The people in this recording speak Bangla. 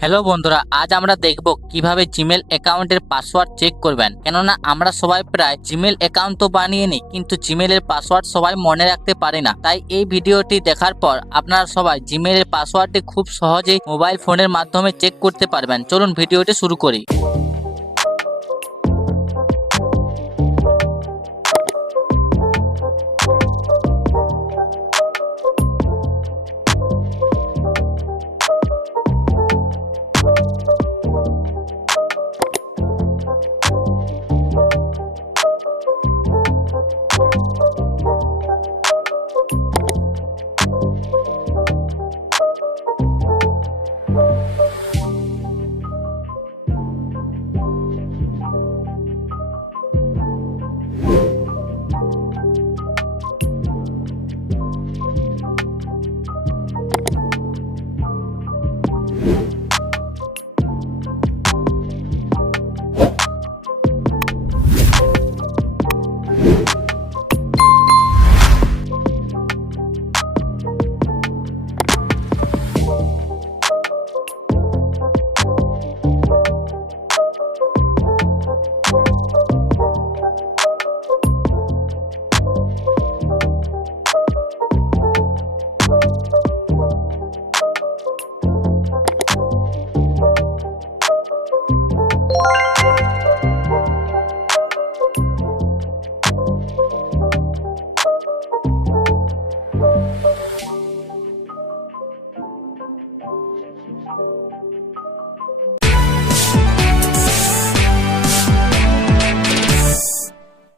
হ্যালো বন্ধুরা, আজ আমরা দেখব কিভাবে জিমেল অ্যাকাউন্টের পাসওয়ার্ড চেক করবেন। কেননা আমরা সবাই প্রায় জিমেল অ্যাকাউন্ট তো বানিয়ে নিই, কিন্তু জিমেলের পাসওয়ার্ড সবাই মনে রাখতে পারি না। তাই এই ভিডিওটি দেখার পর আপনারা সবাই জিমেলের পাসওয়ার্ডটি খুব সহজেই মোবাইল ফোনের মাধ্যমে চেক করতে পারবেন। চলুন ভিডিওটি শুরু করি।